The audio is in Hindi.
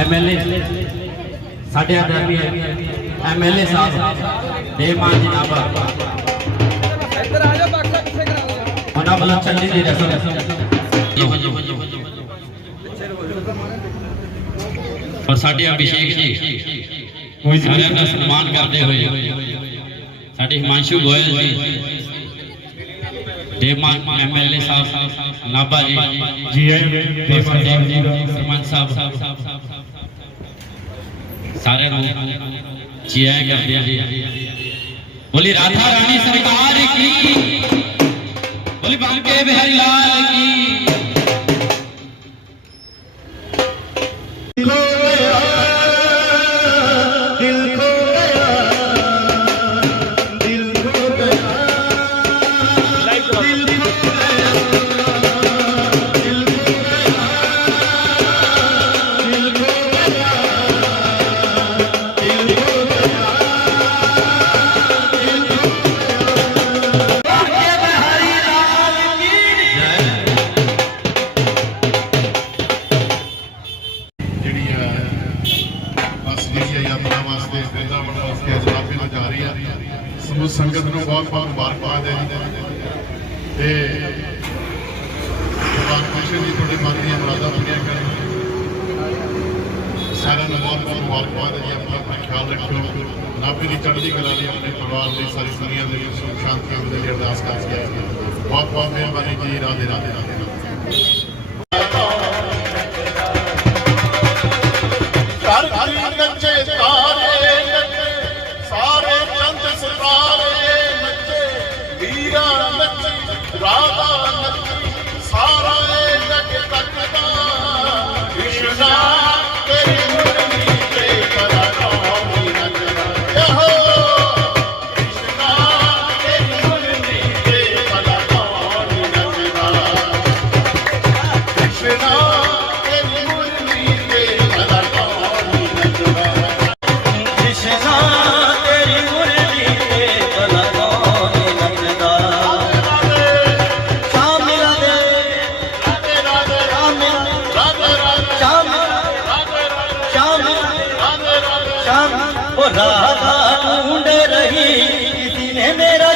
ਐਮਐਲਏ ਸਾਡੇ ਆਦਰਮੀ ਐਮਐਲਏ ਸਾਹਿਬ ਦੇਵਮਾਨ ਜੀ ਇੱਧਰ ਆ ਜਾ ਬਾਕਸਾ ਪਿੱਛੇ ਕਰਾ ਉਹਨਾਂ ਵੱਲੋਂ ਚੱਲੀ ਦੀ ਰਸਮ। ਔਰ ਸਾਡੇ ਅਭਿਸ਼ੇਕ ਜੀ ਕੋਈ ਸਾਰਿਆਂ ਦਾ ਸਨਮਾਨ ਕਰਦੇ ਹੋਏ, ਸਾਡੇ ਹਿਮਾਂਸ਼ੂ ਗੋਇਲ ਜੀ डेमार्क एमएलए साहब नाबा जी जी देव जी सरमान साहब सारे लोग जी आए गब्रिया जी बोली, राधा रानी सरकार की, बोली, बांके बिहारी लाल की। ਜਿਹੜੀ ਹੈ ਯਾਤਰਾ ਵਾਸਤੇ ਵਰਿੰਦਾਵਨ ਵਾਸਤੇ ਅੱਜ ਰਾਤ ਨੂੰ ਜਾ ਰਹੀ ਹੈ ਸਮੂਹ ਸੰਗਤ ਨੂੰ ਬਹੁਤ ਬਹੁਤ ਮੁਬਾਰਕਬਾਦ ਹੈ ਜੀ ਤੇ ਭਗਵਾਨ ਕ੍ਰਿਸ਼ਨ ਜੀ ਤੁਹਾਡੇ ਮਨ ਦੀਆਂ ਮੁਰਾਦਾਂ ਪੂਰੀਆਂ ਕਰਨ ਸਾਰਿਆਂ ਨੂੰ ਬਹੁਤ ਬਹੁਤ ਮੁਬਾਰਕਬਾਦ ਹੈ ਜੀ ਆਪਣਾ ਆਪਣਾ ਖਿਆਲ ਰੱਖੋ ਨਾਭੇ ਦੀ ਚੜ੍ਹਦੀ ਕਲਾ ਲਈ ਆਪਣੇ ਪਰਿਵਾਰ ਲਈ ਸਾਰੀ ਦੁਨੀਆ ਦੇ ਲਈ ਸੁਖ ਸ਼ਾਂਤੀ ਦੇ ਲਈ ਅਰਦਾਸ ਕਰਕੇ ਬਹੁਤ ਬਹੁਤ ਮਿਹਰਬਾਨੀ ਜੀ ਰਾਧੇ ਰਾਧੇ ਰਾਧੇ ராதான शाम वो ढूंढ रही किसी ने मेरा